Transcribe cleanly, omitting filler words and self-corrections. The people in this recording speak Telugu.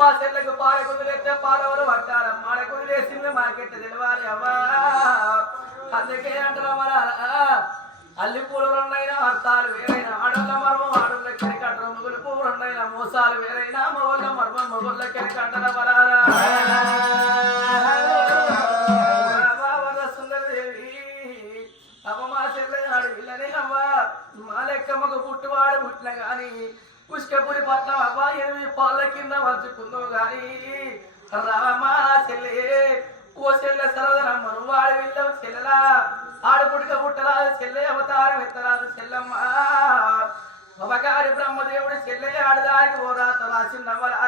మా చెల్లెకు పాల కుదిరేస్తే పాలవలు పట్టాలి మాడ కుదిరేసింది మార్కెట్ తెలవాలి అవ్వా అందుకే అంటారా మన అల్లి పూలు రెండైనా అర్థాలు వేరైనా ఆడోళ్ళ మర్మం ఆడోళ్ళ కెరికంటారు మొగులు పువ్వు రెండైనా మోసాలు వేరైనా మొగోళ్ళ మర్మం మొగుళ్ళ కెరికంటార వరారా సుందరదేవి అమ్మ మా చెల్లె ఆడు ఇల్లనే అవ్వా మా లెక్కమ్మకు పుట్టువాడు పుట్టిన గాని పుష్కపురి పట్ల అవ్వా 8 పాళ్ళ కింద వంచుకుందో గాని రామా చెల్లె ఓ చెల్లె సరదనమ్మను వాడి వెళ్ళవు చెల్లెలా ఆడపుడిక పుట్టరాదు చెల్లె అవతారం ఎత్తరాదు చెల్లమ్మ అవగారి బ్రహ్మదేవుడు చెల్లె ఆడదానికి ఓ రాత రాసిందవ్వరా